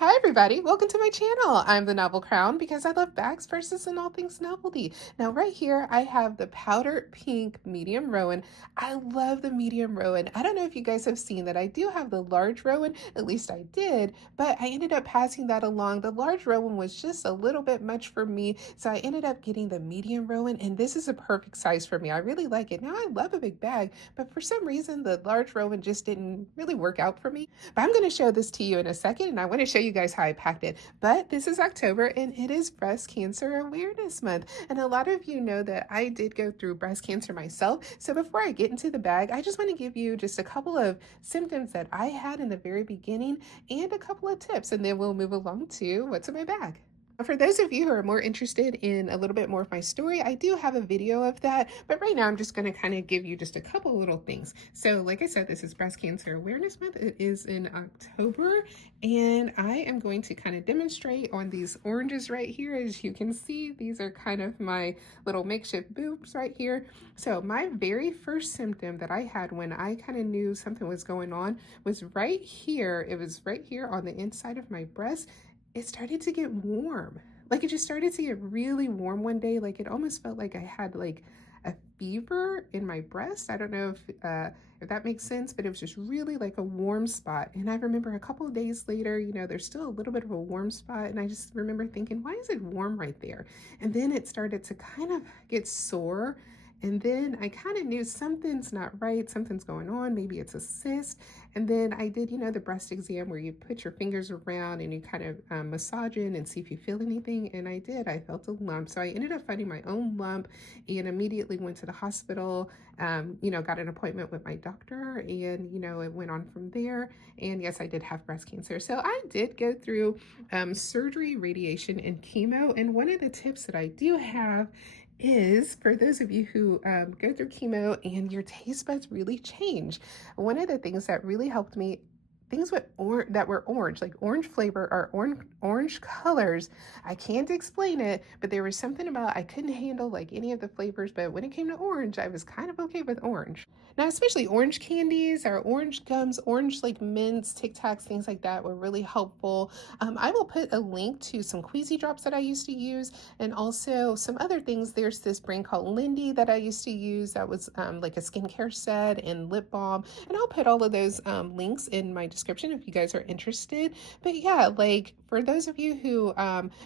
Hi everybody, welcome to my channel. I'm the Novel Crown because I love bags, purses, and all things novelty. Now right here I have the powder pink medium Rowan. I love the medium Rowan. I don't know if you guys have seen that I do have the large Rowan, at least I did, but I ended up passing that along. The large Rowan was just a little bit much for me, so I ended up getting the medium Rowan, and this is a perfect size for me. I really like it. Now I love a big bag, but for some reason the large Rowan just didn't really work out for me. But I'm going to show this to you in a second, and I want to show you guys how I packed it. But this is October, and it is Breast Cancer Awareness Month. And a lot of you know that I did go through breast cancer myself. So before I get into the bag, I just want to give you just a couple of symptoms that I had in the very beginning and a couple of tips, and then we'll move along to what's in my bag. For those of you who are more interested in a little bit more of my story, I do have a video of that, but right now I'm just going to kind of give you just a couple little things. So like I said, this is Breast Cancer Awareness Month. It is in October, and I am going to kind of demonstrate on these oranges right here. As you can see, these are kind of my little makeshift boobs right here. So my very first symptom that I had when I kind of knew something was going on was right here. It was right here on the inside of my breast. It started to get warm. Like it just started to get really warm one day. Like it almost felt like I had like a fever in my breast. I don't know if that makes sense, but it was just really like a warm spot. And I remember a couple of days later, you know, there's still a little bit of a warm spot. And I just remember thinking, why is it warm right there? And then it started to kind of get sore. And then I kind of knew something's not right, something's going on, maybe it's a cyst. And then I did, you know, the breast exam where you put your fingers around and you kind of massage in and see if you feel anything. And I did, I felt a lump. So I ended up finding my own lump and immediately went to the hospital, you know, got an appointment with my doctor, and, you know, it went on from there. And yes, I did have breast cancer. So I did go through surgery, radiation, and chemo. And one of the tips that I do have is for those of you who go through chemo and your taste buds really change. One of the things that really helped me, things with that were orange, like orange flavor or orange colors. I can't explain it, but there was something about I couldn't handle like any of the flavors, but when it came to orange, I was kind of okay with orange. Now, especially orange candies or orange gums, orange like mints, Tic Tacs, things like that were really helpful. I will put a link to some Queasy drops that I used to use, and also some other things. There's this brand called Lindy that I used to use that was like a skincare set and lip balm, and I'll put all of those links in my description if you guys are interested. But yeah, like for those of you who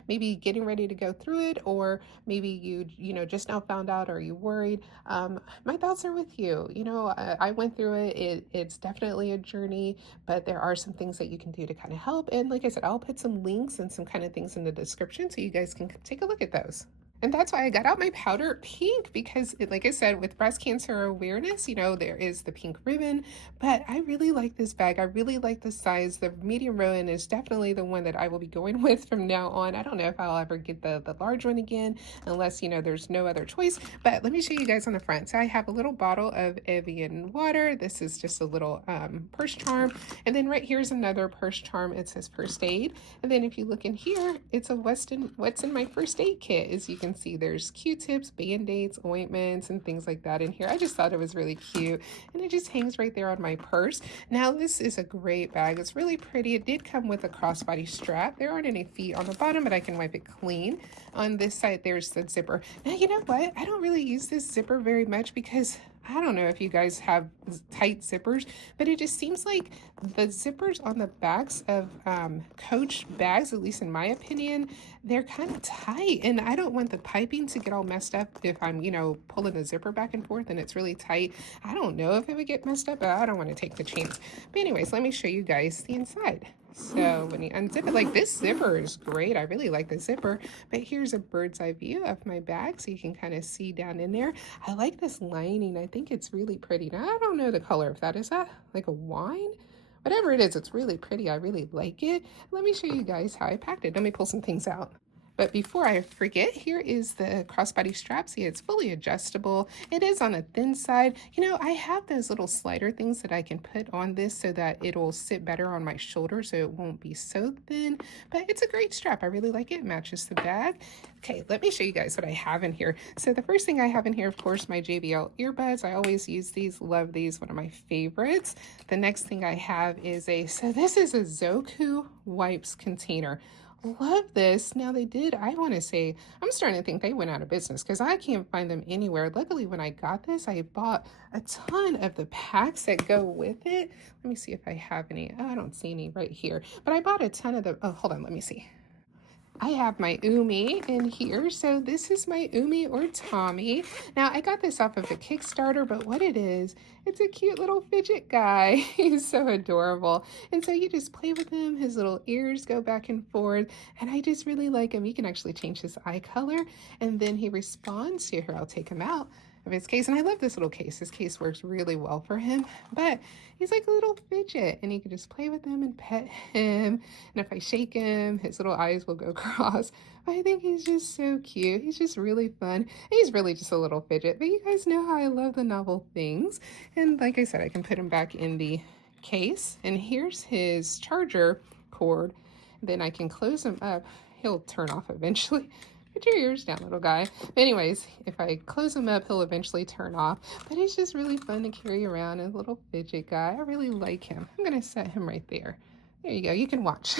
maybe getting ready to go through it, or maybe you know just now found out, or you worried, my thoughts are with you. You know, I went through it. It's definitely a journey, but there are some things that you can do to kind of help. And like I said, I'll put some links and some kind of things in the description so you guys can take a look at those. And that's why I got out my powder pink, because like I said, with breast cancer awareness, you know, there is the pink ribbon, but I really like this bag. I really like the size. The medium Rowan is definitely the one that I will be going with from now on. I don't know if I'll ever get the large one again, unless, you know, there's no other choice. But let me show you guys on the front. So I have a little bottle of Evian water. This is just a little purse charm. And then right here's another purse charm. It says first aid. And then if you look in here, it's a what's in my first aid kit. As you can see, there's Q-tips, Band-Aids, ointments, and things like that in here. I just thought it was really cute, and it just hangs right there on my purse. Now, this is a great bag. It's really pretty. It did come with a crossbody strap. There aren't any feet on the bottom, but I can wipe it clean. On this side, there's the zipper. Now, you know what? I don't really use this zipper very much because I don't know if you guys have tight zippers, but it just seems like the zippers on the backs of Coach bags, at least in my opinion, they're kind of tight, and I don't want the piping to get all messed up if I'm, you know, pulling the zipper back and forth and it's really tight. I don't know if it would get messed up, but I don't want to take the chance. But anyways, let me show you guys the inside. So when you unzip it, like this zipper is great. I really like the zipper, but here's a bird's eye view of my bag so you can kind of see down in there. I like this lining. I think it's really pretty. Now, I don't know the color of that. Is that like a wine? Whatever it is, it's really pretty. I really like it. Let me show you guys how I packed it. Let me pull some things out. But before I forget, here is the crossbody strap. See, it's fully adjustable. It is on a thin side. You know, I have those little slider things that I can put on this so that it'll sit better on my shoulder so it won't be so thin. But it's a great strap. I really like it. It matches the bag. Okay, let me show you guys what I have in here. So the first thing I have in here, of course, my JBL earbuds. I always use these, love these, one of my favorites. The next thing I have is so this is a Zoku wipes container. Love this. Now they did, I want to say, I'm starting to think they went out of business because I can't find them anywhere. Luckily, when I got this, I bought a ton of the packs that go with it. Let me see if I have any. Oh, I don't see any right here, but I bought a ton of the, oh, hold on, let me see. I have my Umi in here. So this is my Umi or Tommy. Now I got this off of a Kickstarter, but what it is, it's a cute little fidget guy. He's so adorable. And so you just play with him. His little ears go back and forth. And I just really like him. You can actually change his eye color. And then he responds to here. I'll take him out of his case. And I love this little case. This case works really well for him. But he's like a little fidget and you can just play with him and pet him. And if I shake him, his little eyes will go cross. But I think he's just so cute. He's just really fun. And he's really just a little fidget. But you guys know how I love the novel things. And like I said, I can put him back in the case. And here's his charger cord. Then I can close him up. He'll turn off eventually. Put your ears down, little guy. But anyways, if I close him up, he'll eventually turn off. But he's just really fun to carry around, a little fidget guy. I really like him. I'm going to set him right there. There you go. You can watch.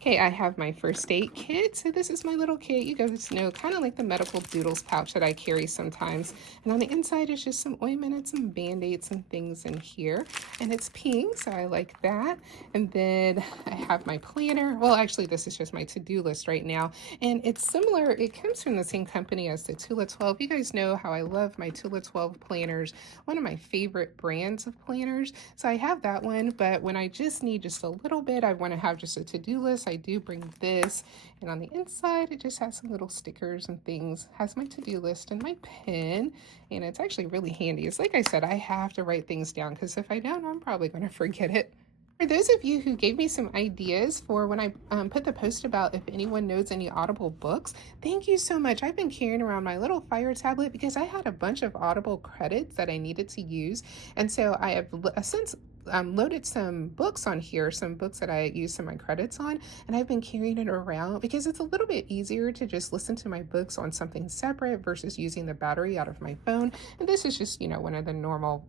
Okay, I have my first aid kit. So this is my little kit. You guys know, kind of like the medical doodles pouch that I carry sometimes. And on the inside is just some ointment and some Band-Aids and things in here. And it's pink, so I like that. And then I have my planner. Well, actually, this is just my to-do list right now. And it's similar. It comes from the same company as the Tula 12. You guys know how I love my Tula 12 planners. One of my favorite brands of planners. So I have that one. But when I just need just a little bit, I want to have just a to-do list. I do bring this, and on the inside it just has some little stickers and things, has my to-do list and my pen, and it's actually really handy. It's like I said, I have to write things down because if I don't, I'm probably going to forget it. For those of you who gave me some ideas for when I put the post about if anyone knows any Audible books, thank you so much. I've been carrying around my little Fire tablet because I had a bunch of Audible credits that I needed to use, and so I have since loaded some books on here, some books that I use some of my credits on, and I've been carrying it around because it's a little bit easier to just listen to my books on something separate versus using the battery out of my phone. And this is just, you know, one of the normal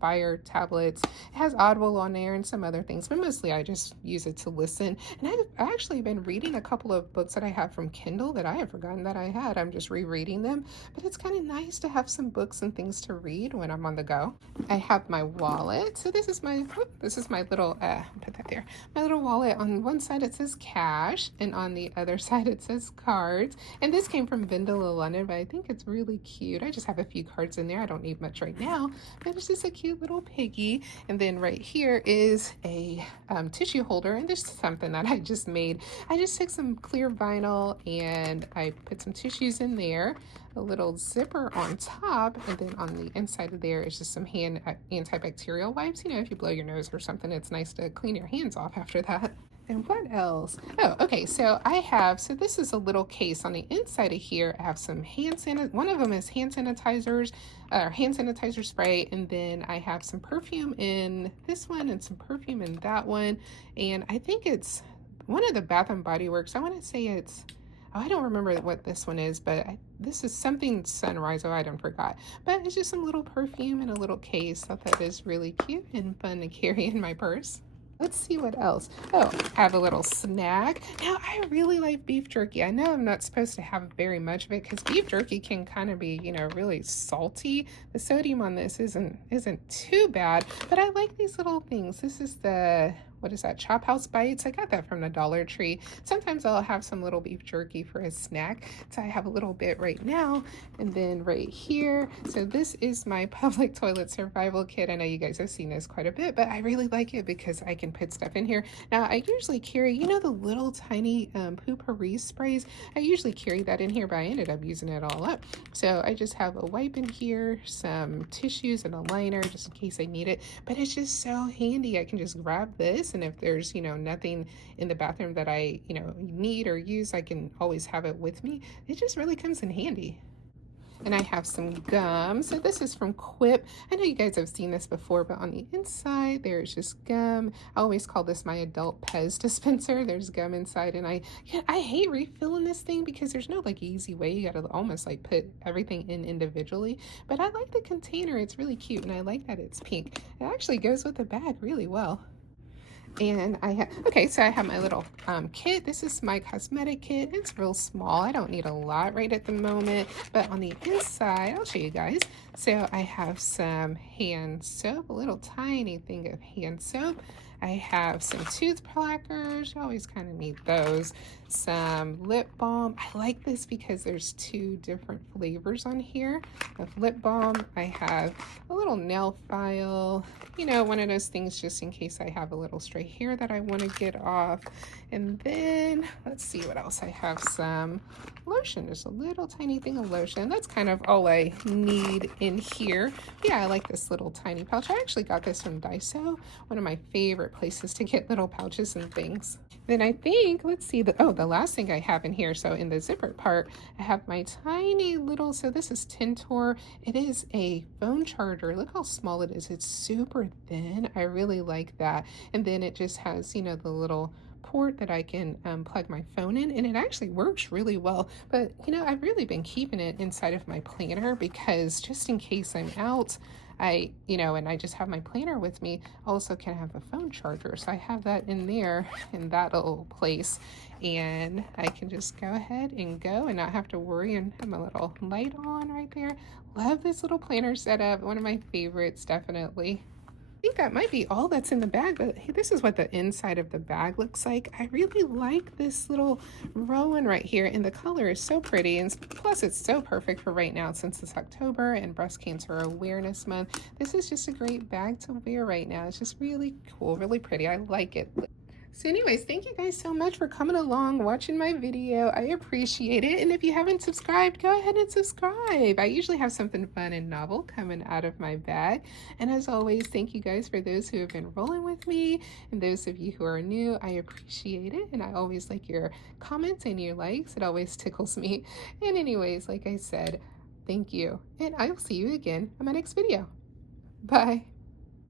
Fire tablets. It has Audible on there and some other things, but mostly I just use it to listen. And I've actually been reading a couple of books that I have from Kindle that I had forgotten that I had. I'm just rereading them, but it's kind of nice to have some books and things to read when I'm on the go. I have my wallet. So this is my little, put that there, my little wallet. On one side it says cash, and on the other side it says cards. And this came from Vindala London, but I think it's really cute. I just have a few cards in there. I don't need much right now, but it's just a cute little piggy. And then right here is a tissue holder, and this is something that I just made. I just took some clear vinyl and I put some tissues in there, a little zipper on top, and then on the inside of there is just some hand antibacterial wipes. You know, if you blow your nose or something, it's nice to clean your hands off after that. And what else? Oh, okay, so this is a little case. On the inside of here, I have some one of them is hand sanitizers, hand sanitizer spray, and then I have some perfume in this one and some perfume in that one. And I think it's one of the Bath and Body Works. I want to say it's, oh, I don't remember what this one is, but this is something Sunrise. Oh, I don't forgot. But it's just some little perfume in a little case. I thought that is really cute and fun to carry in my purse. Let's see what else. Oh, I have a little snack. Now, I really like beef jerky. I know I'm not supposed to have very much of it because beef jerky can kind of be, you know, really salty. The sodium on this isn't too bad, but I like these little things. This is the, what is that, Chop House Bites? I got that from the Dollar Tree. Sometimes I'll have some little beef jerky for a snack. So I have a little bit right now. And then right here, so this is my public toilet survival kit. I know you guys have seen this quite a bit, but I really like it because I can put stuff in here. Now, I usually carry, you know, the little tiny Poo-Pourri sprays. I usually carry that in here, but I ended up using it all up. So I just have a wipe in here, some tissues and a liner just in case I need it. But it's just so handy. I can just grab this case. And if there's, nothing in the bathroom that I, need or use, I can always have it with me. It just really comes in handy. And I have some gum. So this is from Quip. I know you guys have seen this before, but on the inside, there's just gum. I always call this my adult Pez dispenser. There's gum inside, and I hate refilling this thing because there's no like easy way. You gotta almost like put everything in individually. But I like the container. It's really cute, and I like that it's pink. It actually goes with the bag really well. And I have, okay, so I have my little kit. This is my cosmetic kit. It's real small. I don't need a lot right at the moment, but on the inside, I'll show you guys. So I have some hand soap, a little tiny thing of hand soap. I have some tooth plackers. You always kind of need those. Some lip balm. I like this because there's 2 different flavors on here of lip balm. I have a little nail file, one of those things just in case I have a little stray hair that I want to get off. And then let's see what else. I have some lotion, just a little tiny thing of lotion. That's kind of all I need in here. Yeah, I like this little tiny pouch. I actually got this from Daiso, one of my favorite places to get little pouches and things. Then I think, let's see, the last thing I have in here, so in the zipper part, I have my tiny little, so this is Tintor. It is a phone charger. Look how small it is. It's super thin. I really like that. And then it just has, the little port that I can plug my phone in, and it actually works really well. But I've really been keeping it inside of my planner because just in case I'm out, and I just have my planner with me, also can have a phone charger. So I have that in there in that little place, and I can just go ahead and go and not have to worry, and have my little light on right there. Love this little planner setup. One of my favorites, definitely. I think that might be all that's in the bag, but hey, this is what the inside of the bag looks like. I really like this little Rowan right here, and the color is so pretty, and plus it's so perfect for right now since it's October and Breast Cancer Awareness Month. This is just a great bag to wear right now. It's just really cool, really pretty. I like it. So anyways, thank you guys so much for coming along, watching my video. I appreciate it. And if you haven't subscribed, go ahead and subscribe. I usually have something fun and novel coming out of my bag. And as always, thank you guys for those who have been rolling with me. And those of you who are new, I appreciate it. And I always like your comments and your likes. It always tickles me. And anyways, like I said, thank you. And I will see you again in my next video. Bye.